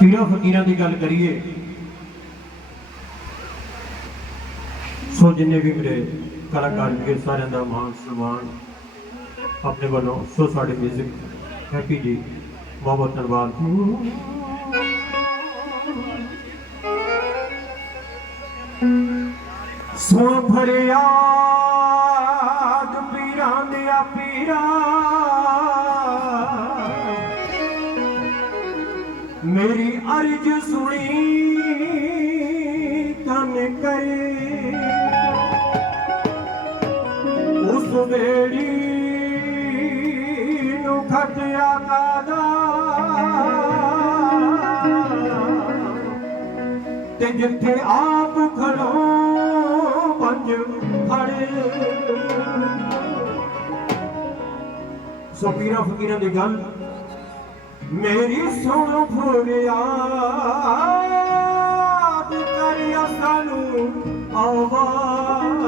ਪੀਰਾਂ ਫਕੀਰਾਂ ਦੀ ਗੱਲ ਕਰੀਏ, ਸੋ ਜਿੰਨੇ ਵੀ ਮੇਰੇ ਕਲਾਕਾਰ ਵੀਰ ਸਾਰਿਆਂ ਦਾ ਮਾਨ ਸਨਮਾਨ ਆਪਣੇ ਵੱਲੋਂ, ਸੋ ਸਾਡੇ ਮਿਊਜ਼ਿਕ ਹੈਪੀ ਜੀ ਬਹੁਤ ਬਹੁਤ ਧੰਨਵਾਦ। ਸੋ ਫਰਿਆਦ ਮੇਰੀ ਅਰਜ ਸੁਣੀ, ਤਨ ਕਰੇ। ਉਸ ਵੇੜੀ ਨੂੰ ਖਟਿਆ ਕਾਦਾ। ਤੇ ਜਿੱਥੇ ਆਪ ਖੜੋ, ਪੰਜ ਖੜੇ ਸੋ ਪੀਰਾਂ ਫਕੀਰਾਂ ਦੀ ਗੱਲ ਮੇਰੀ ਸੁਣ ਫੁਰਿਆਦ ਕਰਿਆ ਸਾਨੂੰ ਆਵਾਜ਼।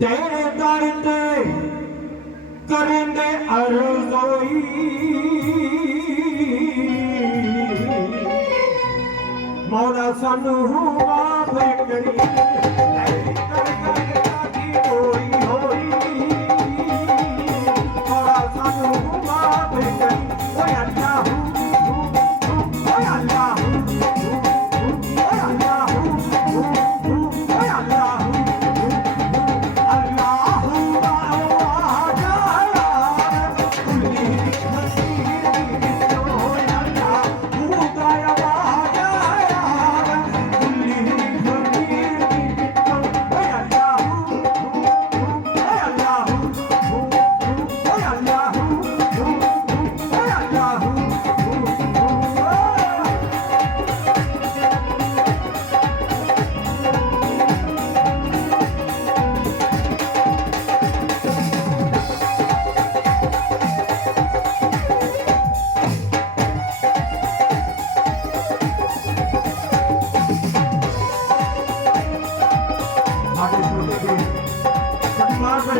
ਤੇਰੇ ਦਰ ਤੇ ਕਰੇਂਦੇ ਅਰਜ਼ੋਈ। ਮੌਲਾ ਸਾਨੂੰ ਮਾਫ ਕਰੀ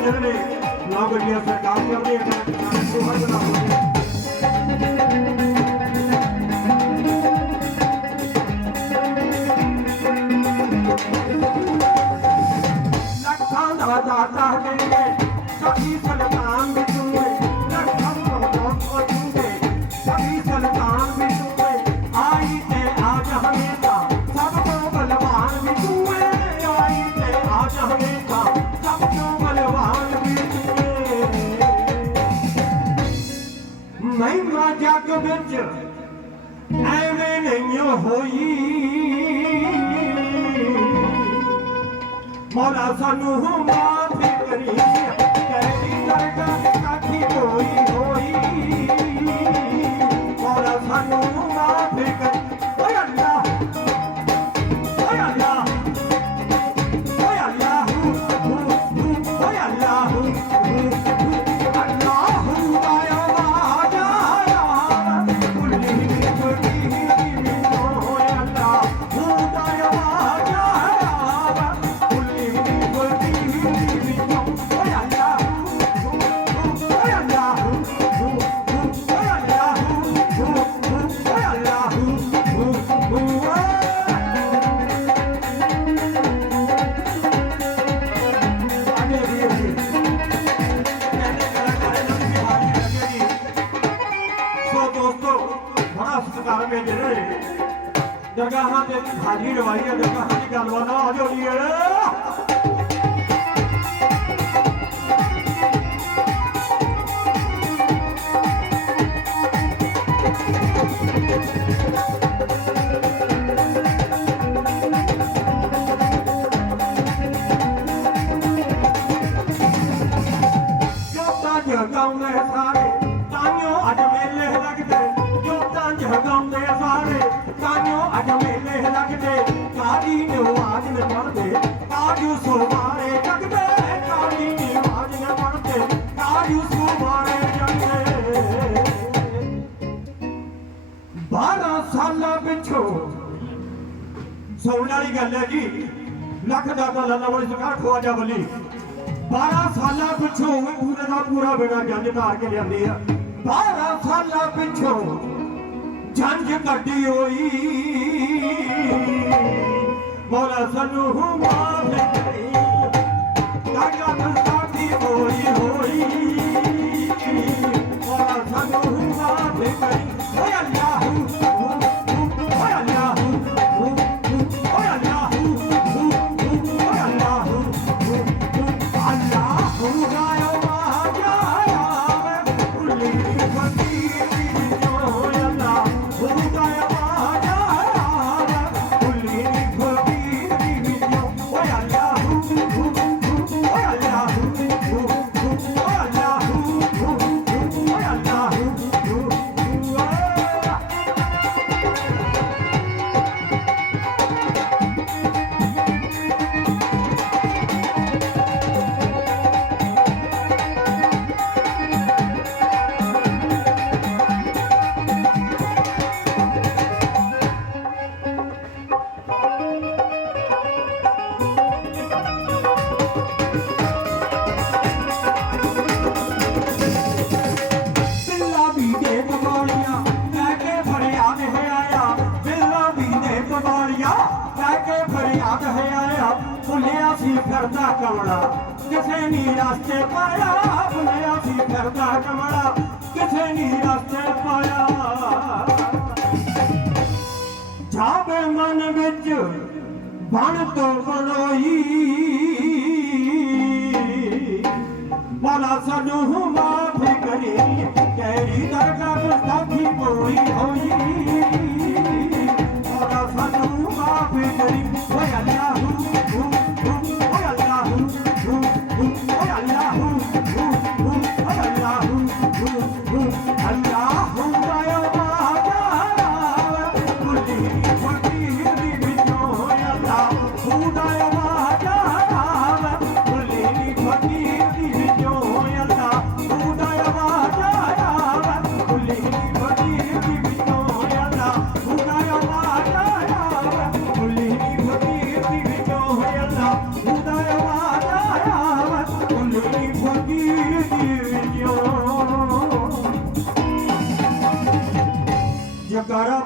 ਸਤਿਕਾਰ ਦੇ ਨਾ ਗੱਡੀਆਂ ਸਰਕਾਰ ਕਰਦੀ ਹੈ ਕਿਸਾਨਾਂ ਨੂੰ ਹਰ ਬਣਾ ਮੌਲਾ ਸਾਨੂੰ ਮਾਫ ਘਰ ਸਤਿਕਾਰ ਵਿੱਚ ਤੇ ਹਾਜ਼ਰੀ ਲਵਾਈ ਹੈ ਦੀ ਗੱਲਬਾਤ ਆ ਜਾਓ ਜੀ ਰੋਣ ਵਾਲੀ ਗੱਲ ਹੈ ਜੀ ਲੱਖ ਦਾਤਾ ਲਾਲਾ ਵਾਲੀ ਸਰਕਾਰ ਖਵਾਜਾ ਬੱਲੀ। 12 ਸਾਲਾਂ ਪਿੱਛੋਂ ਪੂਰੇ ਦਾ ਪੂਰਾ ਬੇੜਾ ਜੰਜ ਧਾਰ ਕੇ ਲਿਆਂਦੀ ਆ। 12 ਸਾਲਾਂ ਪਿੱਛੋਂ ਜੰਜ ਕੱਢੀ ਹੋਈ। ਮੌਲਾ ਸਾਨੂੰ ਮਾਫ ਕਰੀ ਤਾਕਤ ਸਾਡੀ ਹੋਈ ਹੋਈ। ਫਿਰਦਾ ਕਮਲਾ। ਕਿਸੇ ਨੀ ਰਸਤੇ ਪਾਇਆ, ਬਣਿਆ ਵੀ ਫਿਰਦਾ ਕਮਲਾ। ਕਿਸੇ ਨੀ ਰਸਤੇ ਪਾਇਆ। ਜਾਵੇ ਮਨ ਵਿੱਚ ਬਣ ਤੋਂ ਬਣੋ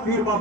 Firma Bernardo.